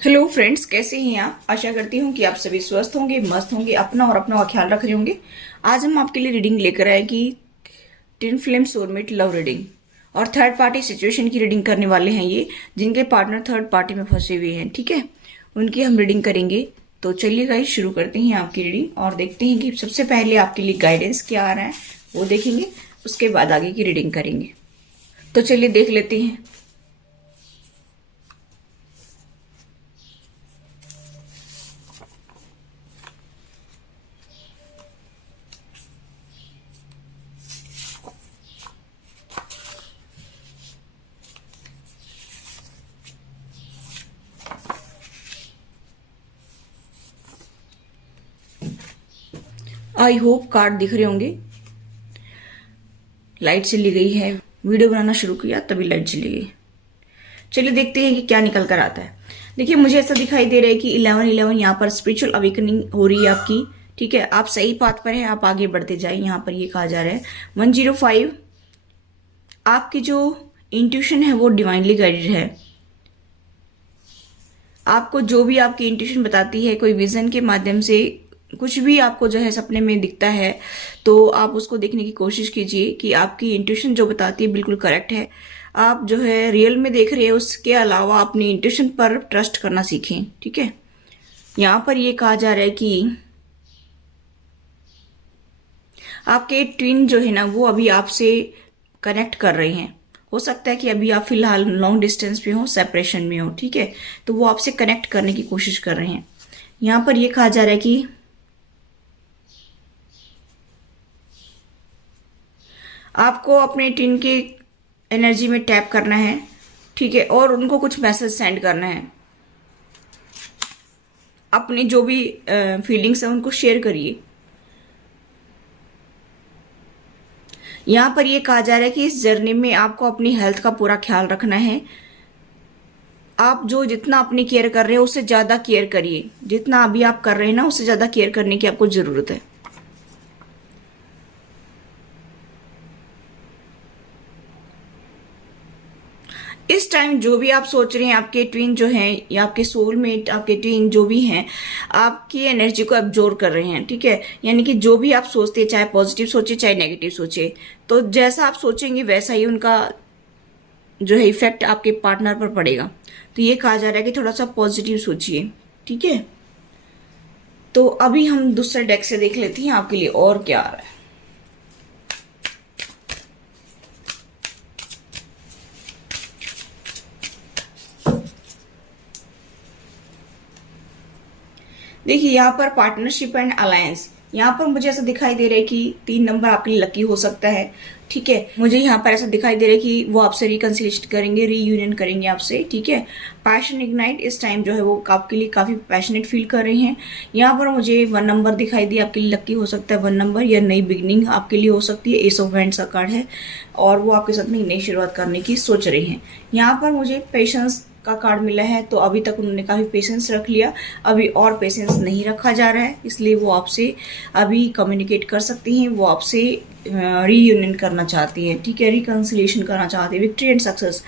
Hello friends, कैसे हैं आप। आशा करती हूँ कि आप सभी स्वस्थ होंगे, मस्त होंगे, अपना और अपना ख्याल रख रहे होंगे। आज हम आपके लिए रीडिंग लेकर आए कि twin flame soulmate love reading और थर्ड पार्टी सिचुएशन की रीडिंग करने वाले हैं ये, जिनके पार्टनर थर्ड पार्टी में फंसे हुए हैं। ठीक है, उनकी हम रीडिंग करेंगे। तो चलिए गाइस, शुरू करते हैं आपकी रीडिंग और देखते हैं कि सबसे पहले आपके लिए गाइडेंस क्या आ रहा है, वो देखेंगे। उसके बाद आगे की रीडिंग करेंगे। तो चलिए देख लेते हैं। आई होप कार्ड दिख रहे होंगे। लाइट चली गई है, वीडियो बनाना शुरू किया तभी लाइट चली गई। चलिए देखते हैं कि क्या निकल कर आता है। देखिए, मुझे ऐसा दिखाई दे रहा है कि 11-11 यहाँ पर स्पिरिचुअल अवेकनिंग हो रही है आपकी। ठीक है, आप सही पाथ पर हैं, आप आगे बढ़ते जाए। यहाँ पर ये कहा जा रहा है 105, आपकी जो इंट्यूशन है वो डिवाइनली गाइडेड है। आपको जो भी आपकी इंट्यूशन बताती है, कोई विजन के माध्यम से कुछ भी आपको जो है सपने में दिखता है, तो आप उसको देखने की कोशिश कीजिए कि आपकी इंट्यूशन जो बताती है बिल्कुल करेक्ट है। आप जो है रियल में देख रहे हैं, उसके अलावा अपनी इंट्यूशन पर ट्रस्ट करना सीखें। ठीक है, यहाँ पर ये कहा जा रहा है कि आपके ट्विन जो है ना, वो अभी आपसे कनेक्ट कर रहे हैं। हो सकता है कि अभी आप फिलहाल लॉन्ग डिस्टेंस पे हो, सेपरेशन में हो। ठीक है, तो वो आपसे कनेक्ट करने की कोशिश कर रहे हैं। यहाँ पर ये कहा जा रहा है कि आपको अपने ट्विन के एनर्जी में टैप करना है। ठीक है, और उनको कुछ मैसेज सेंड करना है। अपनी जो भी फीलिंग्स है उनको शेयर करिए। यहाँ पर ये कहा जा रहा है कि इस जर्नी में आपको अपनी हेल्थ का पूरा ख्याल रखना है। आप जो जितना अपनी केयर कर रहे हो उससे ज्यादा केयर करिए। जितना अभी आप कर रहे हैं ना, उससे ज्यादा केयर करने की आपको जरूरत है। इस टाइम जो भी आप सोच रहे हैं, आपके ट्विन जो हैं या आपके सोलमेट, आपके ट्विन जो भी हैं, आपकी एनर्जी को एब्जॉर्ब कर रहे हैं। ठीक है, यानी कि जो भी आप सोचते हैं, चाहे पॉजिटिव सोचे चाहे नेगेटिव सोचे, तो जैसा आप सोचेंगे वैसा ही उनका जो है इफेक्ट आपके पार्टनर पर पड़ेगा। तो ये कहा जा रहा है कि थोड़ा सा पॉजिटिव सोचिए। ठीक है, तो अभी हम दूसरे डेक से देख लेते हैं आपके लिए और क्या आ रहा है। देखिए, यहाँ पर पार्टनरशिप एंड अलायंस, यहाँ पर मुझे ऐसा दिखाई दे रहा है कि 3 नंबर आपके लिए लकी हो सकता है। ठीक है, मुझे यहाँ पर ऐसा दिखाई दे रहा है कि वो आपसे रिकंसिलेशन करेंगे, रीयूनियन करेंगे आपसे। ठीक है, पैशन इग्नाइट, इस टाइम जो है वो आपके लिए काफी पैशनेट फील कर रहे हैं। यहाँ पर मुझे 1 नंबर दिखाई दिया, आपके लिए लकी हो सकता है 1 नंबर, या नई बिगनिंग आपके लिए हो सकती है। एस ऑफ वैंड्स का कार्ड है और वो आपके साथ में नई शुरुआत करने की सोच रहे हैं। यहाँ पर मुझे पेशेंस का कार्ड मिला है, तो अभी तक उन्होंने काफी पेशेंस रख लिया, अभी और पेशेंस नहीं रखा जा रहा है, इसलिए वो आपसे अभी कम्युनिकेट कर सकती हैं। वो आपसे रीयूनियन करना चाहती हैं। ठीक है, रिकंसिलिएशन करना चाहती है। विक्ट्री एंड सक्सेस,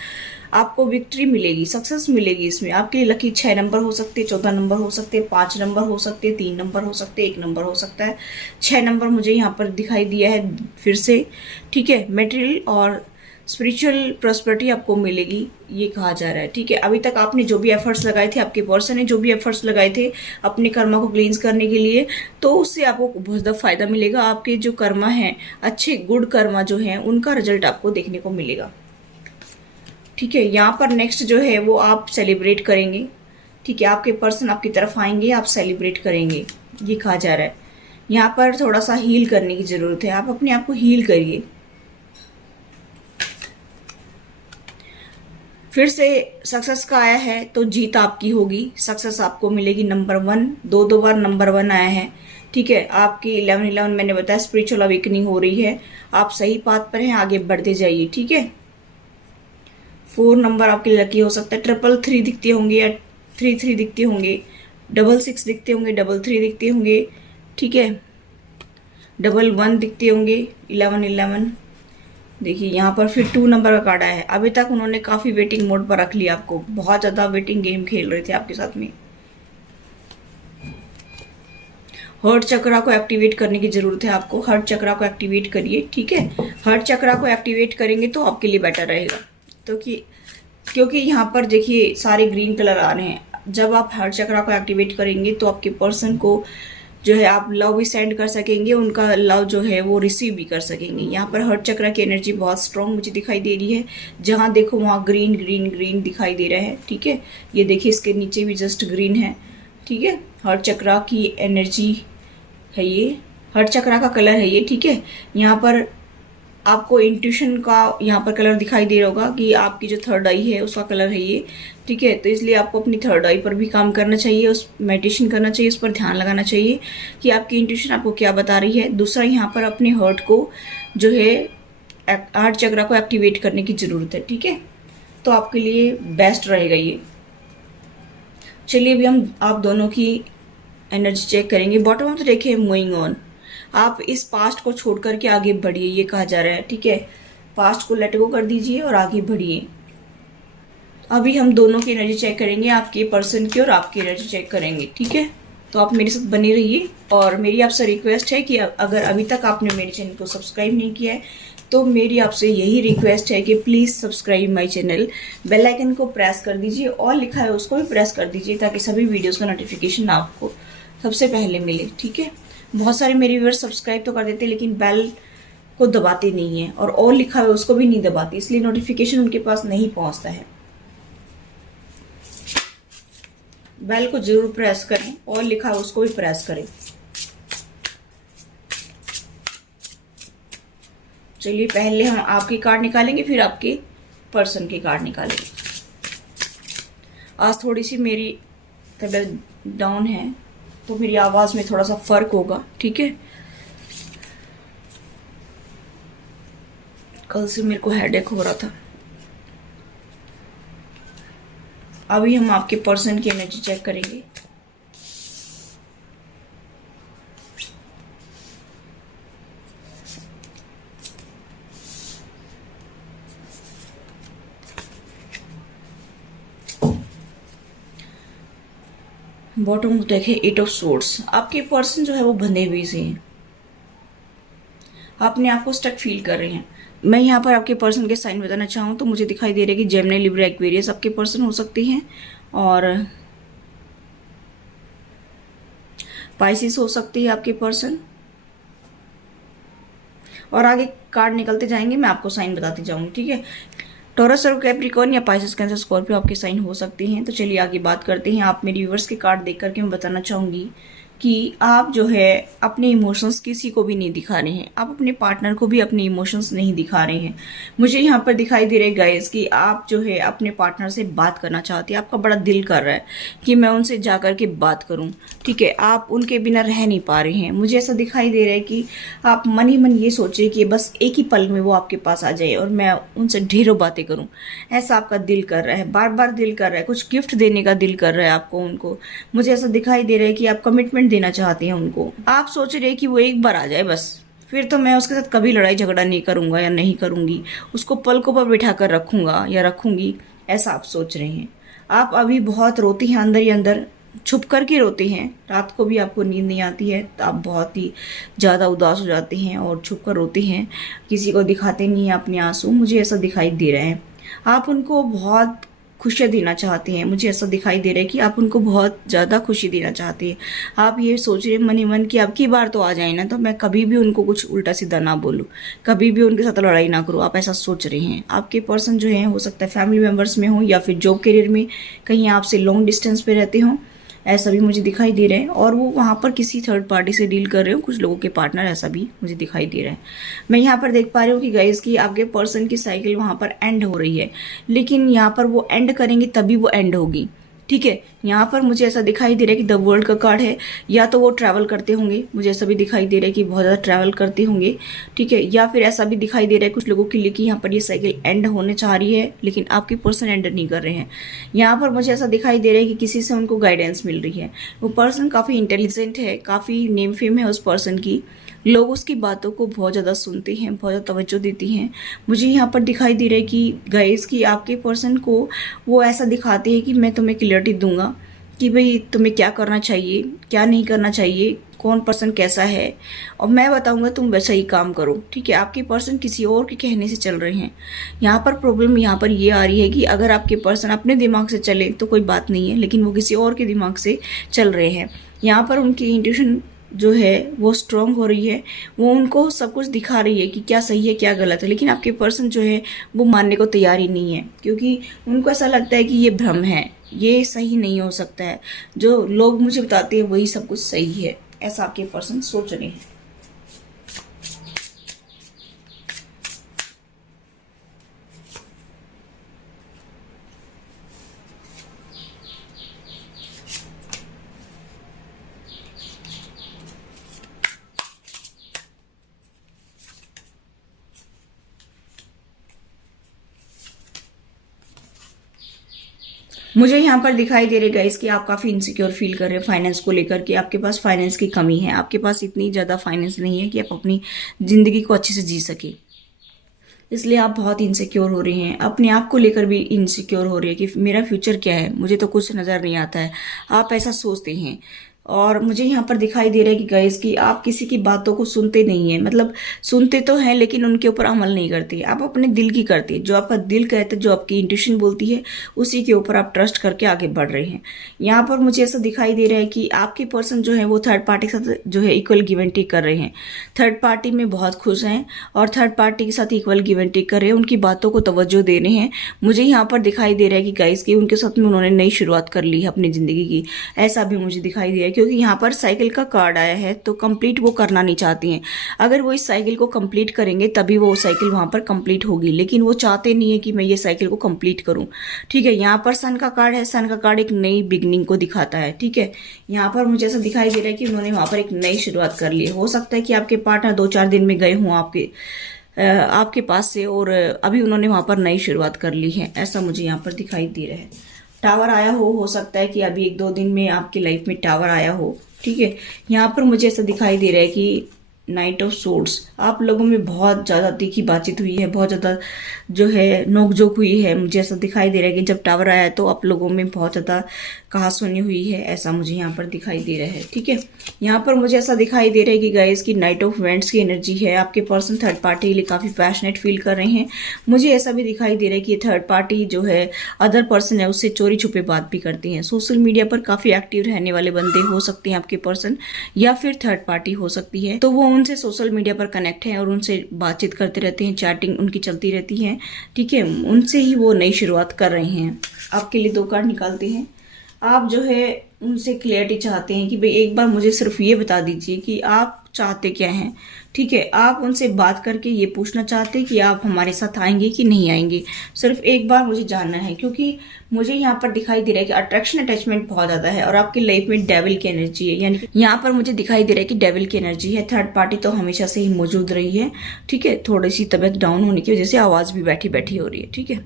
आपको विक्ट्री मिलेगी, सक्सेस मिलेगी। इसमें आपके लिए लकी 6 नंबर हो सकते हैं, 14 नंबर हो सकते हैं, 5 नंबर हो सकते हैं, 3 नंबर हो सकते हैं, 1 नंबर हो सकता है। 6 नंबर मुझे यहाँ पर दिखाई दिया है फिर से। ठीक है, मेटेरियल और स्पिरिचुअल प्रॉस्पेरिटी आपको मिलेगी, ये कहा जा रहा है। ठीक है, अभी तक आपने जो भी एफर्ट्स लगाए थे, आपके पर्सन ने जो भी एफर्ट्स लगाए थे अपने कर्मा को क्लींस करने के लिए, तो उससे आपको बहुत ज़्यादा फायदा मिलेगा। आपके जो कर्मा है, अच्छे गुड कर्मा जो है, उनका रिजल्ट आपको देखने को मिलेगा। ठीक है, यहाँ पर नेक्स्ट जो है वो आप सेलिब्रेट करेंगे। ठीक है, आपके पर्सन आपकी तरफ आएंगे, आप सेलिब्रेट करेंगे, ये कहा जा रहा है। यहाँ पर थोड़ा सा हील करने की जरूरत है, आप अपने आप को हील करिए। फिर से सक्सेस का आया है, तो जीत आपकी होगी, सक्सेस आपको मिलेगी। नंबर 1, दो दो बार नंबर 1 आया है। ठीक है, आपकी 11-11 मैंने बताया स्पिरिचुअल अवेकनिंग हो रही है, आप सही पाथ पर हैं, आगे बढ़ते जाइए। ठीक है, 4 नंबर आपके लिए लकी हो सकता है। 333 दिखते होंगे या 33 दिखते होंगे, 66 दिखते होंगे, 33 दिखते होंगे। ठीक है, 11 दिखते होंगे, 11-11, देखिए यहाँ पर फिर 2 नंबर का कार्ड आया है। अभी तक उन्होंने काफी वेटिंग मोड पर रख लिया आपको, बहुत ज्यादा वेटिंग गेम खेल रहे थे आपके साथ में। हर्ट चक्रा को एक्टिवेट करने की जरूरत है आपको, हर्ट चक्रा को एक्टिवेट करिए, ठीक है। हर्ट चक्रा को एक्टिवेट करेंगे तो आपके लिए बेटर रहेगा। तो क्योंकि यहाँ पर देखिए सारे ग्रीन कलर आ रहे हैं। जब आप हर्ट चक्रा को एक्टिवेट करेंगे तो आपके पर्सन को जो है आप लव भी सेंड कर सकेंगे, उनका लव जो है वो रिसीव भी कर सकेंगे। यहाँ पर हर्ट चक्रा की एनर्जी बहुत स्ट्रांग मुझे दिखाई दे रही है। जहां देखो वहां ग्रीन ग्रीन ग्रीन दिखाई दे रहा है, ठीक है। ये देखिए इसके नीचे भी जस्ट ग्रीन है, ठीक है। हर्ट चक्रा की एनर्जी है ये, हर्ट चक्रा का कलर है ये, ठीक है। यहाँ पर आपको इंट्यूशन का यहाँ पर कलर दिखाई दे रहा होगा कि आपकी जो थर्ड आई है उसका कलर है ये, ठीक है। तो इसलिए आपको अपनी थर्ड आई पर भी काम करना चाहिए, उस मेडिटेशन करना चाहिए, उस पर ध्यान लगाना चाहिए कि आपकी इंट्यूशन आपको क्या बता रही है। दूसरा, यहाँ पर अपने हर्ट को जो है हर्ट चक्रा को एक्टिवेट करने की जरूरत है, ठीक है। तो आपके लिए बेस्ट रहेगा ये। चलिए अभी हम आप दोनों की एनर्जी चेक करेंगे। बॉटम ऑफ द डेक है मूविंग ऑन। आप इस पास्ट को छोड़ करके आगे बढ़िए, ये कहा जा रहा है, ठीक है। पास्ट को लेट गो कर दीजिए और आगे बढ़िए। अभी हम दोनों की एनर्जी चेक करेंगे, आपके पर्सन की और आपकी एनर्जी चेक करेंगे, ठीक है। तो आप मेरे साथ बने रहिए। और मेरी आपसे रिक्वेस्ट है कि अगर अभी तक आपने मेरे चैनल को सब्सक्राइब नहीं किया है तो मेरी आपसे यही रिक्वेस्ट है कि please subscribe my channel, bell icon को प्रेस कर दीजिए और लिखा है उसको भी प्रेस कर दीजिए ताकि सभी वीडियोस का नोटिफिकेशन आपको सबसे पहले मिले, ठीक है। बहुत सारे मेरे व्यूअर्स सब्सक्राइब तो कर देते हैं लेकिन बेल को दबाते नहीं है और ऑल लिखा है उसको भी नहीं दबाते, इसलिए नोटिफिकेशन उनके पास नहीं पहुंचता है। बेल को जरूर प्रेस करें, ऑल लिखा है उसको भी प्रेस करें। चलिए पहले हम आपके कार्ड निकालेंगे, फिर आपके पर्सन के कार्ड निकालेंगे। आज थोड़ी सी मेरी तबीयत डाउन है तो मेरी आवाज में थोड़ा सा फर्क होगा, ठीक है। कल से मेरे को हेडेक हो रहा था। अभी हम आपके पर्सन की एनर्जी चेक करेंगे। बॉटम डेक है 8 ऑफ सोर्ड्स। आपके पर्सन जो है वो बंधे हुए से हैं, अपने आप को स्टक फील कर रहे हैं। मैं यहाँ पर आपके पर्सन के साइन बताना चाहूँ तो मुझे दिखाई दे रहा है कि जेमिनी, लिब्रा, एक्वेरियस आपके पर्सन हो सकते हैं और पाइसिस हो सकती है आपके पर्सन। और आगे कार्ड निकलते जाएंगे, मैं आपको साइन बताती जाऊंगी, ठीक है। टॉरस और कैप्रिकॉर्न या पाइसेस, कैंसर, स्कॉर्पियो आपके साइन हो सकते हैं। तो चलिए आगे बात करते हैं। आप मेरी व्यूअर्स के कार्ड देख करके मैं बताना चाहूंगी कि आप जो है अपने इमोशंस किसी को भी नहीं दिखा रहे हैं, आप अपने पार्टनर को भी अपने इमोशंस नहीं दिखा रहे हैं। मुझे यहाँ पर दिखाई दे रहे हैं गाइस कि आप जो है अपने पार्टनर से बात करना चाहते हैं, आपका बड़ा दिल कर रहा है कि मैं उनसे जा कर के बात करूँ, ठीक है। आप उनके बिना रह नहीं पा रहे हैं। मुझे ऐसा दिखाई दे रहा है कि आप मन ही मन ये सोचे कि बस एक ही पल में वो आपके पास आ जाए और मैं उनसे ढेरों बातें करूँ, ऐसा आपका दिल कर रहा है, बार बार दिल कर रहा है, कुछ गिफ्ट देने का दिल कर रहा है आपको उनको। मुझे ऐसा दिखाई दे रहा है कि आप कमिटमेंट देना चाहते हैं उनको। आप सोच रहे हैं कि वो एक बार आ जाए बस, फिर तो मैं उसके साथ कभी लड़ाई झगड़ा नहीं करूंगा या नहीं करूंगी, उसको पलकों पर बिठा कर रखूंगा या रखूंगी, ऐसा आप सोच रहे हैं। आप अभी बहुत रोती हैं, अंदर ही अंदर छुप करके रोते हैं। रात को भी आपको नींद नहीं आती है तो आप बहुत ही ज़्यादा उदास हो जाते हैं और छुप कर रोते हैं, किसी को दिखाते नहीं हैं अपने आंसू। मुझे ऐसा दिखाई दे रहा है। आप उनको बहुत खुशियाँ देना चाहते हैं, मुझे ऐसा दिखाई दे रहा है कि आप उनको बहुत ज़्यादा खुशी देना चाहते हैं। आप ये सोच रहे हैं मन ही मन कि अब की बार तो आ जाए ना, तो मैं कभी भी उनको कुछ उल्टा सीधा ना बोलूँ, कभी भी उनके साथ लड़ाई ना करूँ। आप ऐसा सोच रहे हैं। आपके पर्सन जो है हो सकता है फैमिली मेम्बर्स में हो या फिर जॉब करियर में कहीं आपसे लॉन्ग डिस्टेंस पे रहते हों, ऐसा भी मुझे दिखाई दे रहा है। और वो वहाँ पर किसी थर्ड पार्टी से डील कर रहे हो, कुछ लोगों के पार्टनर, ऐसा भी मुझे दिखाई दे रहा है। मैं यहाँ पर देख पा रही हूँ कि गाइस की आपके पर्सन की साइकिल वहाँ पर एंड हो रही है, लेकिन यहाँ पर वो एंड करेंगे तभी वो एंड होगी, ठीक है। यहाँ पर मुझे ऐसा दिखाई दे रहा है कि द वर्ल्ड का कार्ड है, या तो वो ट्रैवल करते होंगे, मुझे ऐसा भी दिखाई दे रहा है कि बहुत ज़्यादा ट्रैवल करते होंगे, ठीक है। या फिर ऐसा भी दिखाई दे रहा है कुछ लोगों के लिए कि यहाँ पर ये साइकिल एंड होने चाह रही है लेकिन आपके पर्सन एंड नहीं कर रहे हैं। यहाँ पर मुझे ऐसा दिखाई दे रहा है कि किसी से उनको गाइडेंस मिल रही है। वो पर्सन काफ़ी इंटेलिजेंट है, काफ़ी नेम फेम है उस पर्सन की, लोग उसकी बातों को बहुत ज़्यादा सुनते हैं, बहुत ज़्यादा तवज्जो देती हैं। मुझे यहाँ पर दिखाई दे रहा है कि गाइस कि आपके पर्सन को वो ऐसा दिखाते हैं कि मैं तुम्हें क्लियरिटी दूंगा कि भाई तुम्हें क्या करना चाहिए, क्या नहीं करना चाहिए, कौन पर्सन कैसा है, और मैं बताऊंगा तुम वैसा ही काम करो। ठीक है, आपके पर्सन किसी और के कहने से चल रहे हैं। यहाँ पर प्रॉब्लम यहाँ पर ये आ रही है कि अगर आपके पर्सन अपने दिमाग से चले तो कोई बात नहीं है, लेकिन वो किसी और के दिमाग से चल रहे हैं। यहाँ पर उनकी इंट्यूशन जो है वो स्ट्रांग हो रही है, वो उनको सब कुछ दिखा रही है कि क्या सही है क्या गलत है, लेकिन आपके पर्सन जो है वो मानने को तैयार ही नहीं है, क्योंकि उनको ऐसा लगता है कि ये भ्रम है, ये सही नहीं हो सकता है, जो लोग मुझे बताते हैं वही सब कुछ सही है, ऐसा आपके पर्सन सोच रहे हैं। मुझे यहाँ पर दिखाई दे रहा है गाइस कि आप काफी इनसिक्योर फील कर रहे हैं फाइनेंस को लेकर के। आपके पास फाइनेंस की कमी है, आपके पास इतनी ज्यादा फाइनेंस नहीं है कि आप अपनी जिंदगी को अच्छे से जी सके, इसलिए आप बहुत इनसिक्योर हो रहे हैं। अपने आप को लेकर भी इनसिक्योर हो रहे हैं कि मेरा फ्यूचर क्या है, मुझे तो कुछ नजर नहीं आता है, आप ऐसा सोचते हैं। और मुझे यहाँ पर दिखाई दे रहा है कि गाइस कि आप किसी की बातों को सुनते नहीं है, मतलब सुनते तो हैं लेकिन उनके ऊपर अमल नहीं करते, आप अपने दिल की करते हैं। जो आपका दिल कहता है, जो आपकी इंट्यूशन बोलती है, उसी के ऊपर आप ट्रस्ट करके आगे बढ़ रहे हैं। यहाँ पर मुझे ऐसा दिखाई दे रहा है कि आपके पर्सन जो है वो थर्ड पार्टी के साथ जो है इक्वल गिव एंड टेक कर रहे हैं, थर्ड पार्टी में बहुत खुश हैं और थर्ड पार्टी के साथ इक्वल गिव एंड टेक कर रहे हैं, उनकी बातों को तवज्जो दे रहे हैं। मुझे यहाँ पर दिखाई दे रहा है कि गाइस कि उनके साथ में उन्होंने नई शुरुआत कर ली है अपनी जिंदगी की, ऐसा भी मुझे दिखाई दे रहा है, क्योंकि यहाँ पर साइकिल का कार्ड आया है तो कंप्लीट वो करना नहीं चाहती हैं। अगर वो इस साइकिल को कंप्लीट करेंगे तभी वो साइकिल वहां पर कंप्लीट होगी, लेकिन वो चाहते नहीं है कि मैं ये साइकिल को कंप्लीट करूं। ठीक है, यहाँ पर सन का कार्ड है, सन का कार्ड एक नई बिगनिंग को दिखाता है। ठीक है, यहाँ पर मुझे ऐसा दिखाई दे रहा है कि उन्होंने वहां पर एक नई शुरुआत कर ली है। हो सकता है कि आपके पार्टनर 2-4 दिन में गए हों आपके पास से, और अभी उन्होंने वहां पर नई शुरुआत कर ली है, ऐसा मुझे यहाँ पर दिखाई दे रहा है। टावर आया हो सकता है कि अभी 1-2 दिन में आपकी लाइफ में टावर आया हो। ठीक है, यहाँ पर मुझे ऐसा दिखाई दे रहा है कि नाइट ऑफ सोर्ड्स, आप लोगों में बहुत ज़्यादा तीखी बातचीत हुई है, बहुत ज़्यादा जो है नोकझोंक हुई है। मुझे ऐसा दिखाई दे रहा है कि जब टावर आया है तो आप लोगों में बहुत ज़्यादा कहासुनी हुई है, ऐसा मुझे यहाँ पर दिखाई दे रहा है। ठीक है, यहाँ पर मुझे ऐसा दिखाई दे रहा है कि गाइस की नाइट ऑफ वेंट्स की एनर्जी है, आपके पर्सन थर्ड पार्टी के लिए काफ़ी पैशनेट फील कर रहे हैं। मुझे ऐसा भी दिखाई दे रहा है कि थर्ड पार्टी जो है अदर पर्सन है उससे चोरी छुपे बात भी करते हैं। सोशल मीडिया पर काफ़ी एक्टिव रहने वाले बंदे हो सकते हैं आपके पर्सन, या फिर थर्ड पार्टी हो सकती है, तो वो उनसे सोशल मीडिया पर कनेक्ट हैं और उनसे बातचीत करते रहते हैं, चैटिंग उनकी चलती रहती है। ठीक है, उनसे ही वो नई शुरुआत कर रहे हैं। आपके लिए 2 कार्ड निकालते हैं। आप जो है उनसे क्लियरिटी चाहते हैं कि भाई एक बार मुझे सिर्फ ये बता दीजिए कि आप चाहते क्या हैं। ठीक है, आप उनसे बात करके ये पूछना चाहते हैं कि आप हमारे साथ आएंगे कि नहीं आएंगे, सिर्फ एक बार मुझे जानना है, क्योंकि मुझे यहाँ पर दिखाई दे रहा है कि अट्रैक्शन अटैचमेंट बहुत ज्यादा है और आपकी लाइफ में डेविल की एनर्जी है। यानी यहाँ पर मुझे दिखाई दे रहा है कि डेविल की एनर्जी है। थर्ड पार्टी तो हमेशा से ही मौजूद रही है। ठीक है, थोड़ी सी तबीयत डाउन होने की वजह से आवाज भी बैठी बैठी हो रही है। ठीक है,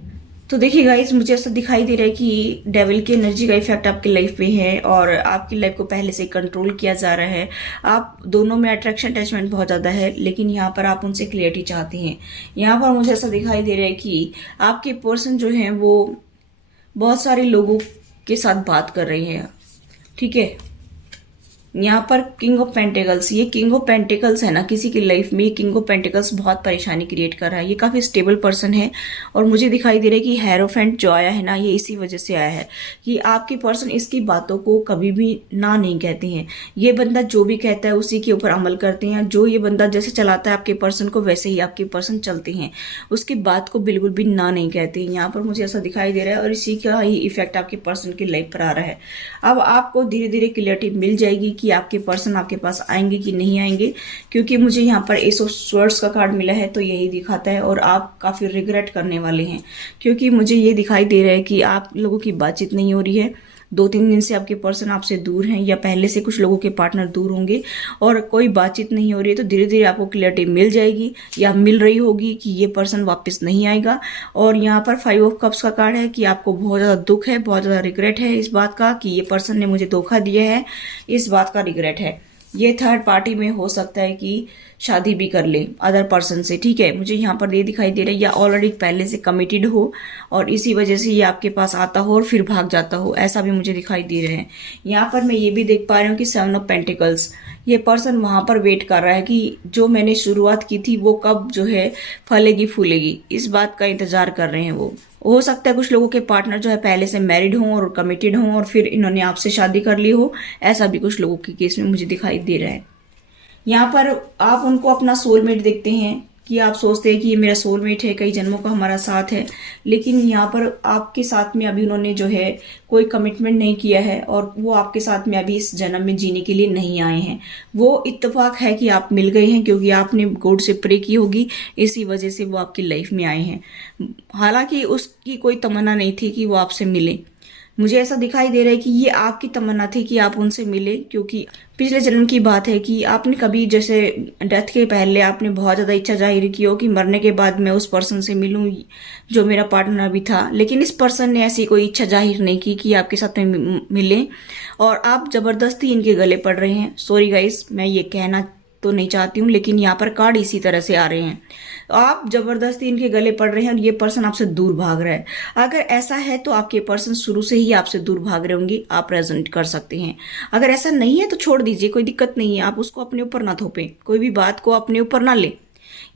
तो देखिए गाइस, मुझे ऐसा दिखाई दे रहा है कि डेविल की एनर्जी का इफेक्ट आपकी लाइफ पे है और आपकी लाइफ को पहले से कंट्रोल किया जा रहा है। आप दोनों में अट्रैक्शन अटैचमेंट बहुत ज्यादा है, लेकिन यहाँ पर आप उनसे क्लियरिटी चाहते हैं। यहाँ पर मुझे ऐसा दिखाई दे रहा है कि आपके पर्सन जो है वो बहुत सारे लोगों के साथ बात कर रहे हैं। ठीक है, यहाँ पर किंग ऑफ पेंटिकल्स, ये किंग ऑफ पेंटिकल्स है ना, किसी की लाइफ में ये किंग ऑफ पेंटिकल्स बहुत परेशानी क्रिएट कर रहा है। ये काफी स्टेबल पर्सन है और मुझे दिखाई दे रहा है कि हेरोफेंट जो आया है ना, ये इसी वजह से आया है कि आपके पर्सन इसकी बातों को कभी भी ना नहीं कहते हैं। ये बंदा जो भी कहता है उसी के ऊपर अमल करते हैं। जो ये बंदा जैसे चलाता है आपके पर्सन को, वैसे ही आपके पर्सन चलते हैं, उसकी बात को बिल्कुल भी ना नहीं कहते। यहाँ पर मुझे ऐसा दिखाई दे रहा है और इसी का ही इफेक्ट आपके पर्सन की लाइफ पर आ रहा है। अब आपको धीरे धीरे क्लियरिटी मिल जाएगी कि आपके पर्सन आपके पास आएंगे कि नहीं आएंगे, क्योंकि मुझे यहाँ पर एस ऑफ स्वर्ड्स का कार्ड मिला है तो यही दिखाता है। और आप काफी रिग्रेट करने वाले हैं, क्योंकि मुझे ये दिखाई दे रहा है कि आप लोगों की बातचीत नहीं हो रही है। 2-3 दिन से आपके पर्सन आपसे दूर हैं, या पहले से कुछ लोगों के पार्टनर दूर होंगे और कोई बातचीत नहीं हो रही है। तो धीरे धीरे आपको क्लियरिटी मिल जाएगी या मिल रही होगी कि ये पर्सन वापस नहीं आएगा। और यहाँ पर 5 ऑफ कप्स का कार्ड है कि आपको बहुत ज्यादा दुख है, बहुत ज्यादा रिग्रेट है इस बात का कि ये पर्सन ने मुझे धोखा दिया है, इस बात का रिग्रेट है। ये थर्ड पार्टी में हो सकता है कि शादी भी कर ले अदर पर्सन से, ठीक है। मुझे यहाँ पर ये दिखाई दे रहा है या ऑलरेडी पहले से कमिटेड हो और इसी वजह से ये आपके पास आता हो और फिर भाग जाता हो, ऐसा भी मुझे दिखाई दे रहा है। यहाँ पर मैं ये भी देख पा रही हूँ कि 7 ऑफ पेंटिकल्स, ये पर्सन वहां पर वेट कर रहा है कि जो मैंने शुरुआत की थी वो कब जो है फलेगी फूलेगी, इस बात का इंतजार कर रहे हैं वो। हो सकता है कुछ लोगों के पार्टनर जो है पहले से मैरिड हों और कमिटेड हों और फिर इन्होंने आपसे शादी कर ली हो, ऐसा भी कुछ लोगों के केस में मुझे दिखाई दे रहा है। यहाँ पर आप उनको अपना सोलमेट देखते हैं कि आप सोचते हैं कि ये मेरा सोलमेट है, कई जन्मों का हमारा साथ है, लेकिन यहाँ पर आपके साथ में अभी उन्होंने जो है कोई कमिटमेंट नहीं किया है और वो आपके साथ में अभी इस जन्म में जीने के लिए नहीं आए हैं। वो इत्तेफाक है कि आप मिल गए हैं क्योंकि आपने गॉड से प्रे की होगी, इसी वजह से वो आपकी लाइफ में आए हैं। हालांकि उसकी कोई तमन्ना नहीं थी कि वो आपसे मिले। मुझे ऐसा दिखाई दे रहा है कि ये आपकी तमन्ना थी कि आप उनसे मिले, क्योंकि पिछले जन्म की बात है कि आपने कभी जैसे डेथ के पहले आपने बहुत ज़्यादा इच्छा जाहिर की हो कि मरने के बाद मैं उस पर्सन से मिलूं जो मेरा पार्टनर भी था, लेकिन इस पर्सन ने ऐसी कोई इच्छा जाहिर नहीं की कि आपके साथ में मिले और आप जबरदस्ती इनके गले पड़ रहे हैं। सॉरी गाइस, मैं ये कहना तो नहीं चाहती हूँ, लेकिन यहाँ पर कार्ड इसी तरह से आ रहे हैं। आप जबरदस्ती इनके गले पड़ रहे हैं और ये पर्सन आपसे दूर भाग रहा है। अगर ऐसा है तो आपके पर्सन शुरू से ही आपसे दूर भाग रहे होंगे, आप रेजोनेट कर सकते हैं। अगर ऐसा नहीं है तो छोड़ दीजिए, कोई दिक्कत नहीं है, आप उसको अपने ऊपर ना थोपें, कोई भी बात को अपने ऊपर ना ले।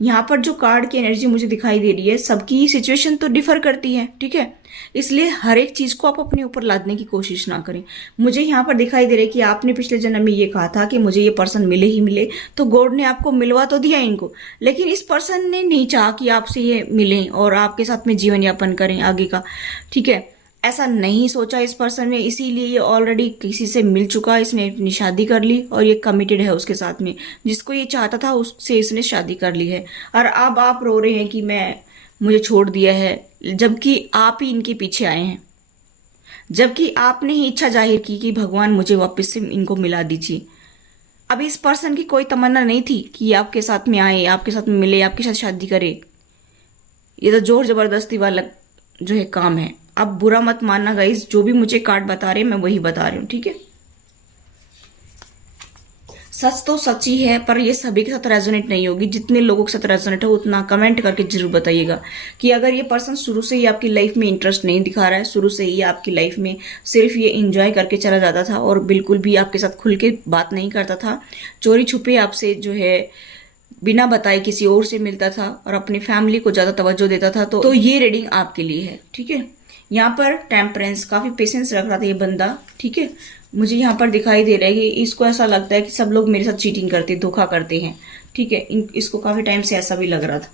यहाँ पर जो कार्ड की एनर्जी मुझे दिखाई दे रही है, सबकी सिचुएशन तो डिफर करती है, ठीक है, इसलिए हर एक चीज को आप अपने ऊपर लादने की कोशिश ना करें। मुझे यहाँ पर दिखाई दे रहा है कि आपने पिछले जन्म में ये कहा था कि मुझे ये पर्सन मिले ही मिले, तो गॉड ने आपको मिलवा तो दिया इनको, लेकिन इस पर्सन ने नहीं चाहा कि आपसे ये मिलें और आपके साथ में जीवन यापन करें आगे का, ठीक है। ऐसा नहीं सोचा इस पर्सन ने, इसीलिए ये ऑलरेडी किसी से मिल चुका, इसने अपनी शादी कर ली और ये कमिटेड है उसके साथ में, जिसको ये चाहता था उससे इसने शादी कर ली है। और अब आप रो रहे हैं कि मुझे छोड़ दिया है, जबकि आप ही इनके पीछे आए हैं, जबकि आपने ही इच्छा जाहिर की कि भगवान मुझे वापस से इनको मिला दीजिए। अब इस पर्सन की कोई तमन्ना नहीं थी कि आपके साथ में आए, आपके साथ में मिले, आपके साथ शादी करे। ये तो जोर जबरदस्ती वाला जो है काम है। अब बुरा मत मानना गाइस, जो भी मुझे कार्ड बता रहे हैं मैं वही बता रही हूँ, ठीक है। सच तो सच ही है, पर ये सभी के साथ रेजोनेट नहीं होगी। जितने लोगों के साथ रेजोनेट हो उतना कमेंट करके जरूर बताइएगा कि अगर ये पर्सन शुरू से ही आपकी लाइफ में इंटरेस्ट नहीं दिखा रहा है, शुरू से ही आपकी लाइफ में सिर्फ ये एंजॉय करके चला जाता था और बिल्कुल भी आपके साथ खुल के बात नहीं करता था, चोरी छुपे आपसे जो है बिना बताए किसी और से मिलता था और अपनी फैमिली को ज्यादा तवज्जो देता था, तो ये रीडिंग आपके लिए है, ठीक है। यहाँ पर टेम्परेंस, काफी पेशेंस रख रहा था ये बंदा, ठीक है। मुझे यहाँ पर दिखाई दे रहा है कि इसको ऐसा लगता है कि सब लोग मेरे साथ चीटिंग करते, धोखा करते हैं, ठीक है। इसको काफी टाइम से ऐसा भी लग रहा था।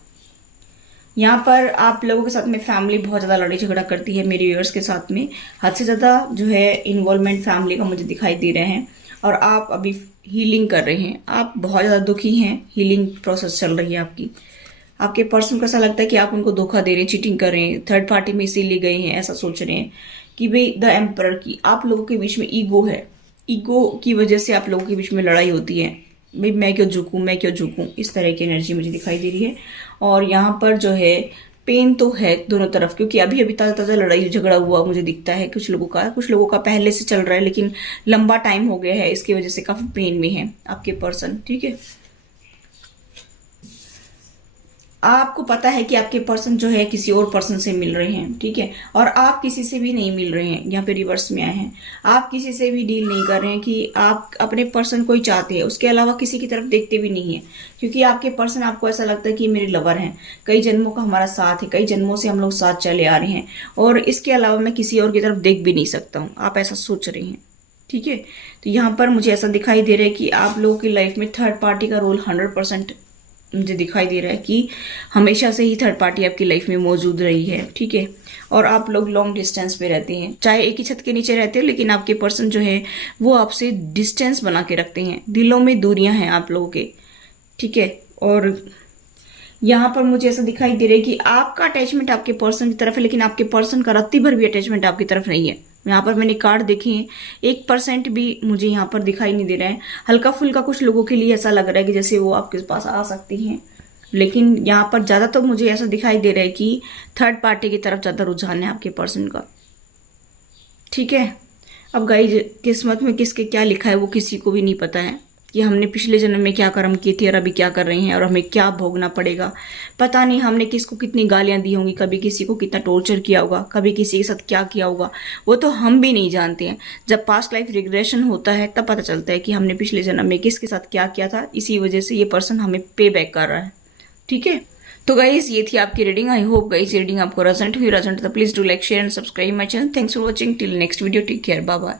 यहाँ पर आप लोगों के साथ में फैमिली बहुत ज्यादा लड़ाई झगड़ा करती है, मेरे व्यूअर्स के साथ में हद से ज्यादा जो है इन्वॉल्वमेंट फैमिली का मुझे दिखाई दे रहे हैं और आप अभी हीलिंग कर रहे हैं। आप बहुत ज्यादा दुखी हैं, हीलिंग प्रोसेस चल रही है आपकी। आपके पर्सन को ऐसा लगता है कि आप उनको धोखा दे रहे हैं, चीटिंग कर रहे हैं, थर्ड पार्टी में इसीलिए गए हैं, ऐसा सोच रहे हैं कि भाई द एम्परर की आप लोगों के बीच में ईगो है, ईगो की वजह से आप लोगों के बीच में लड़ाई होती है, भाई मैं क्यों झुकूं, मैं क्यों झुकूं, इस तरह की एनर्जी मुझे दिखाई दे रही है। और यहाँ पर जो है पेन तो है दोनों तरफ, क्योंकि अभी अभी ताजा ताजा लड़ाई झगड़ा हुआ मुझे दिखता है कुछ लोगों का पहले से चल रहा है, लेकिन लंबा टाइम हो गया है, इसकी वजह से काफी पेन में है आपके पर्सन, ठीक है। आपको पता है कि आपके पर्सन जो है किसी और पर्सन से मिल रहे हैं, ठीक है, और आप किसी से भी नहीं मिल रहे हैं। यहाँ पे रिवर्स में आए हैं, आप किसी से भी डील नहीं कर रहे हैं कि आप अपने पर्सन को ही चाहते हैं, उसके अलावा किसी की तरफ देखते भी नहीं है, क्योंकि आपके पर्सन आपको ऐसा लगता है कि मेरे लवर हैं, कई जन्मों का हमारा साथ है, कई जन्मों से हम लोग साथ चले आ रहे हैं और इसके अलावा मैं किसी और की तरफ देख भी नहीं सकता हूँ, आप ऐसा सोच रहे हैं, ठीक है। तो यहाँ पर मुझे ऐसा दिखाई दे रहा है कि आप लोगों की लाइफ में थर्ड पार्टी का रोल 100% मुझे दिखाई दे रहा है कि हमेशा से ही थर्ड पार्टी आपकी लाइफ में मौजूद रही है, ठीक है। और आप लोग लॉन्ग डिस्टेंस पे रहते हैं, चाहे एक ही छत के नीचे रहते हो, लेकिन आपके पर्सन जो है वो आपसे डिस्टेंस बना के रखते हैं, दिलों में दूरियां हैं आप लोगों के, ठीक है। और यहाँ पर मुझे ऐसा दिखाई दे रहा है कि आपका अटैचमेंट आपके पर्सन की तरफ है, लेकिन आपके पर्सन का रत्ती भर भी अटैचमेंट आपकी तरफ नहीं है। यहाँ पर मैंने कार्ड देखे हैं, 1% भी मुझे यहाँ पर दिखाई नहीं दे रहा है। हल्का फुल्का कुछ लोगों के लिए ऐसा लग रहा है कि जैसे वो आपके पास आ सकती हैं, लेकिन यहाँ पर ज्यादा तो मुझे ऐसा दिखाई दे रहा है कि थर्ड पार्टी की तरफ ज्यादा रुझान है आपके पर्सन का, ठीक है। अब गाइस किस्मत में किसके क्या लिखा है वो किसी को भी नहीं पता है, कि हमने पिछले जन्म में क्या कर्म किए थे और अभी क्या कर रहे हैं और हमें क्या भोगना पड़ेगा। पता नहीं हमने किसको कितनी गालियां दी होंगी, कभी किसी को कितना टॉर्चर किया होगा, कभी किसी के साथ क्या किया होगा, वो तो हम भी नहीं जानते हैं। जब पास्ट लाइफ रिग्रेशन होता है तब पता चलता है कि हमने पिछले जन्म में किसके साथ क्या किया था, इसी वजह से ये पर्सन हमें पे बैक कर रहा है। ठीक है, तो गाइज ये थी आपकी reading. I hope guys reading आपको रेजोनेट हुई। रेजोनेट तो please do like share and subscribe my channel. Thanks for watching. Till next video, take care, bye bye.